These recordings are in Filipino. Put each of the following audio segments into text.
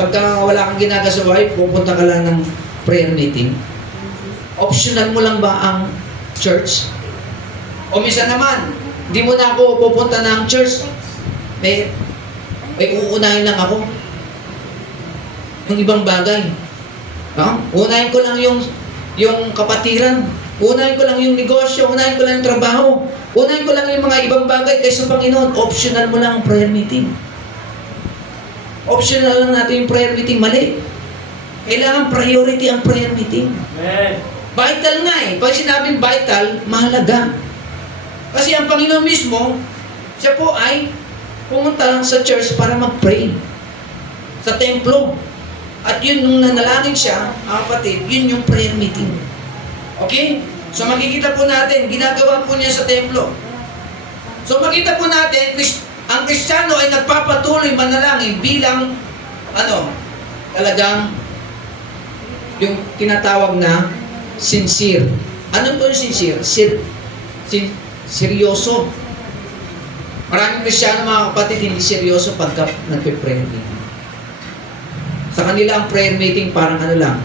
Pagka wala kang ginagawa, pupunta ka lang ng prayer meeting. Optional mo lang ba ang church? O minsan naman, hindi mo na ako pupunta ng church. May uunahin lang ako. Yung ibang bagay. No? Unahin ko lang yung kapatiran. Unahin ko lang yung negosyo. Unahin ko lang yung trabaho. Unahin ko lang yung mga ibang bagay kaysa Panginoon. Optional mo lang ang prayer meeting. Optional lang natin yung prayer meeting. Mali. Kailangan priority ang prayer meeting. Amen. Vital nga eh. Pag sinabing vital, mahalaga. Kasi ang Panginoon mismo, siya po ay pumunta sa church para mag-pray. Sa templo. At yun, nung nanalangin siya, mga kapatid, yun yung prayer meeting. Okay? So makikita po natin, ginagawa po niya sa templo. So makita po natin, ang Kristiyano ay nagpapatuloy manalangin bilang, talagang, yung tinatawag na sincere. Ano po yung sincere? Seryoso. Maraming Kristiyano, mga kapatid, hindi seryoso pagka nagpe-prayer meeting. Sa kanila ang prayer meeting parang lang,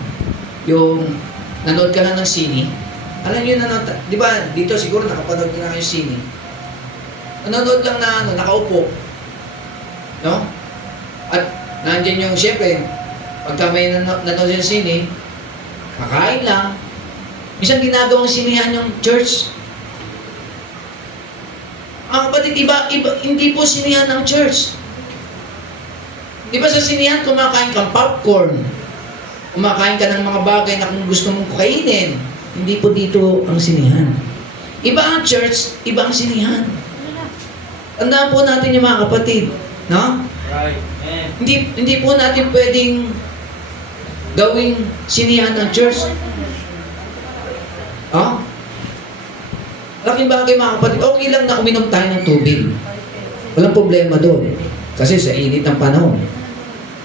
yung nanood ka lang ng sine. Alam niyo di ba, dito siguro nakapanood na kayo sine. Nanonood lang na nakaupo. No? At nandiyan yung, siyempre, pagka may nanonood yung sine, kakain lang. Minsan ginagawang sinihan yung church. Ang kapatid, iba, hindi po sinihan ng church. Di ba sa sinihan, kumakain kang popcorn. Kumakain ka ng mga bagay na kung gusto mong kainin. Hindi po dito ang sinihan. Iba ang church, iba ang sinihan. Tandaan po natin yung mga kapatid. No? Right. Hindi po natin pwedeng gawing sinihan ng church. Oh? Laking bagay mga kapatid, okay lang na uminom tayo ng tubig. Walang problema doon. Kasi sa init ng panahon.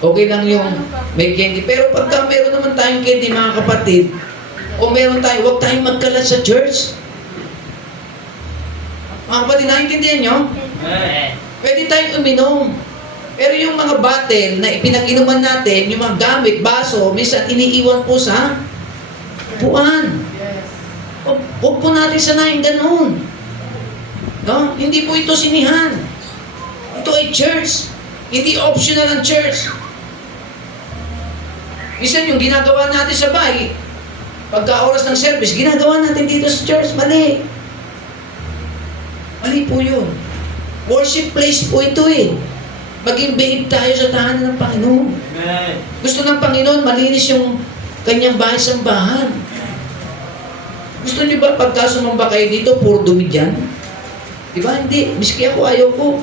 Okay lang yung may candy. Pero pagka meron naman tayong candy mga kapatid, o meron tayo, huwag tayong magkalat sa church. Mga kapatid, naiintindihan nyo? Pwede tayong uminom. Pero yung mga bottle na ipinag-inuman natin, yung mga gamit, baso, minsan iniiwan po sa upuan. Huwag po natin sanayin ganun. No? Hindi po ito sinihan. Ito ay church. Hindi optional ang church. Minsan yung ginagawa natin sa bahay, pagka oras ng service, ginagawa natin dito sa church. Mali. Mali po yun. Worship place po ito eh. Maging behave tayo sa tahanan ng Panginoon. Amen. Gusto ng Panginoon, malinis yung kanyang bahay-sambahan. Gusto niyo ba pagka sumamba kayo dito, puro dumi dyan? Diba? Hindi. Miski ako, ayaw ko.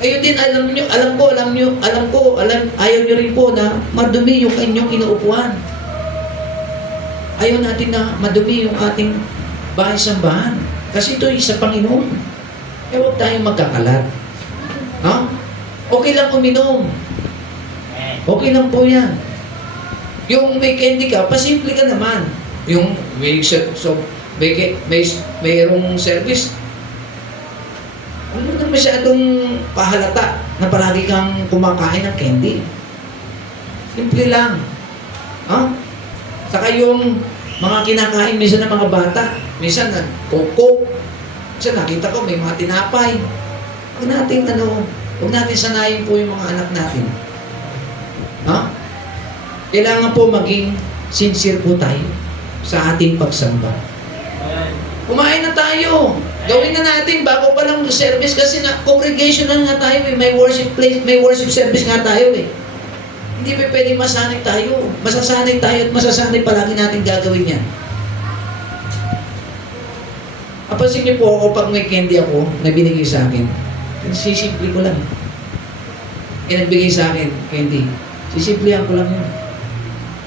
Kayo din, ayaw nyo rin po na madumi yung inyong inuupuan. Ayaw natin na madumi yung ating bahay-sambahan. Kasi ito sa Panginoon. Eh, huwag tayong magkakalat. Ha? Okay lang uminom. Okay lang po yan. Yung may candy ka, pasimple ka naman. Yung mayroong service, ano na masyadong pahalata na palagi kang kumakain ng candy. Simple lang. Ha? Saka yung mga kinakain minsan ng mga bata, minsan nag-coke. Minsan nakita ko may mga tinapay. Huwag natin sanayin po yung mga anak natin. Ha? Kailangan po maging sincere po tayo sa ating pagsamba. Kumain na tayo. Gawin na natin bago pa lang service kasi nga congregation na nga tayo eh. May worship place, may worship service nga tayo eh. Hindi pa pwedeng masanay tayo. Masasanay tayo at masasanay palagi natin gagawin yan. Napansin niyo po ako pag may candy ako na binigay sa akin, sisimple ko lang. Nagbigay sa akin, candy. Sisimplihan ko lang yun.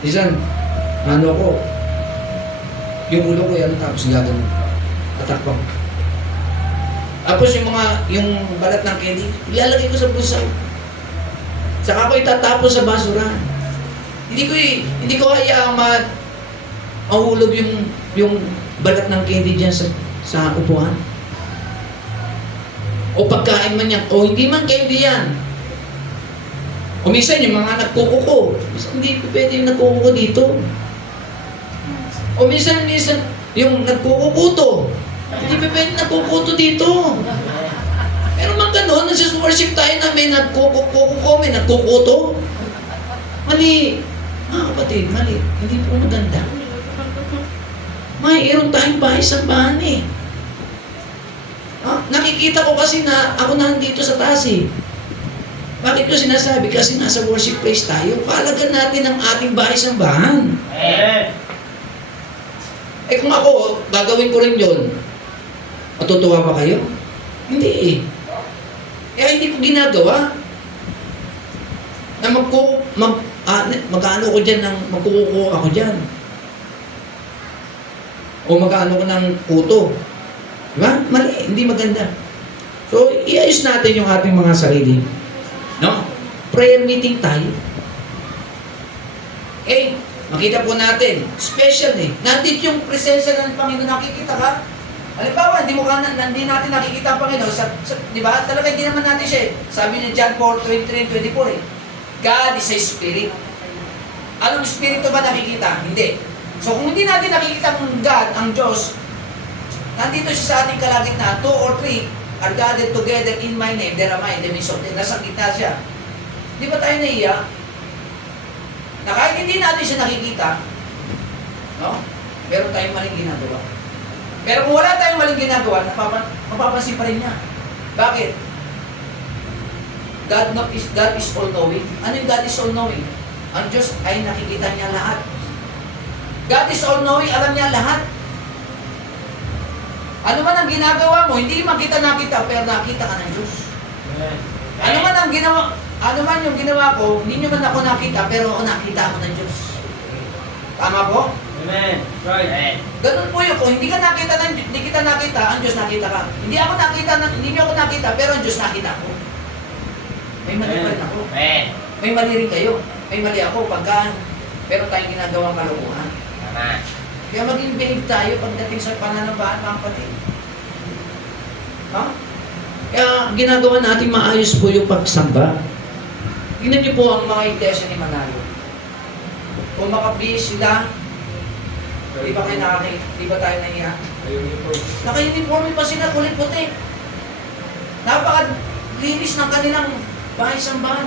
Minsan, ko, yung ulo ko yan, tapos gagawin. Tatakpak. Tapos yung balat ng candy, ilalagay ko sa bulsa. Saka ko itatapon sa basura. Hindi ko hayaang mahulog yung balat ng candy dyan sa upuan. O pagkain man yan, o hindi man candy yan. O O minsan yung mga nagkukuko. Minsan hindi pwede yung nagkukuko dito. O minsan yung nagkukukuto. Hindi pwede nagkukuto dito. Pero man ganun, nagsis-worship tayo na may nagkukuko, may nagkukuto. Mali. Mga kapatid, mali. Hindi po maganda. Mayroon tayong bahay-sambahan eh. Nakikita ko kasi na ako nandito sa taas eh. Bakit ko sinasabi? Kasi nasa worship place tayo. Paalagan natin ang ating bahay-sambahan. Eh kung ako, gagawin ko rin yun. Matutuwa ba kayo? Hindi eh. Kaya hindi ko ginagawa. Na mag-ano ko dyan, magkukuko ako dyan. O mag-ano ko ng puto. Diba? Mali, hindi maganda. So, iayos natin yung ating mga sarili. No? Prayer meeting tayo. Eh, makita po natin, special eh. Nandito yung presensya ng Panginoon, nakikita ka? Halimbawa, hindi natin nakikita ang Panginoon. Di ba? Talaga hindi naman natin siya eh. Sabi ni John 4:23-24 eh. God is a spirit. Anong spirito ba nakikita? Hindi. So kung hindi natin nakikita ang God, ang Diyos, nandito siya sa ating kalagitnaan, 2 or 3 are gathered together in my name, there am I in the midst of them. Nasa gitna siya. Di ba tayo naiiyak? Na kahit hindi natin siya nakikita, no? Meron tayong maling ginagawa. Pero kung wala tayong maling ginagawa, mapapansin pa rin niya. Bakit? God is all-knowing. Ano yung God is all-knowing? Ang Diyos ay nakikita niya lahat. God is all-knowing, alam niya lahat. Ano man ang ginagawa mo, hindi nakita, pero nakita ka ng Diyos. Ano man yung ginawa ko, hindi nyo man ako nakita, pero ako nakita ako ng Diyos. Tama po? Amen. Right. Ganun po yun. Kung hindi kita nakita, ang Diyos nakita ka. Hindi nyo ako nakita, pero ang Diyos nakita ko. May mali pa rin ako. May mali rin kayo. May mali ako pagka pero tayong ginagawang kalokohan. Tama. Kaya maging behave tayo pagdating sa pananambahan, mga kapatid. Ha? Kaya ginagawa natin maayos po yung pagsamba. Tingnan niyo po ang mga iglesia ni Manalo. Kung makabihis sila, di ba tayo nahiya? Naka-uniforme pa sila, kulit puti. Napaka-linis ng kanilang bahay-sambahan.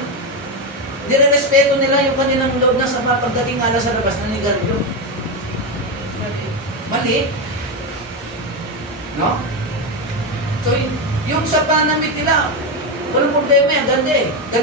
Nirerespeto nila yung kanilang loob na sa pagdating nga sa labas na nigardo. Mali. No? So, yung sa panamit nila, walang problema yan, ganda eh.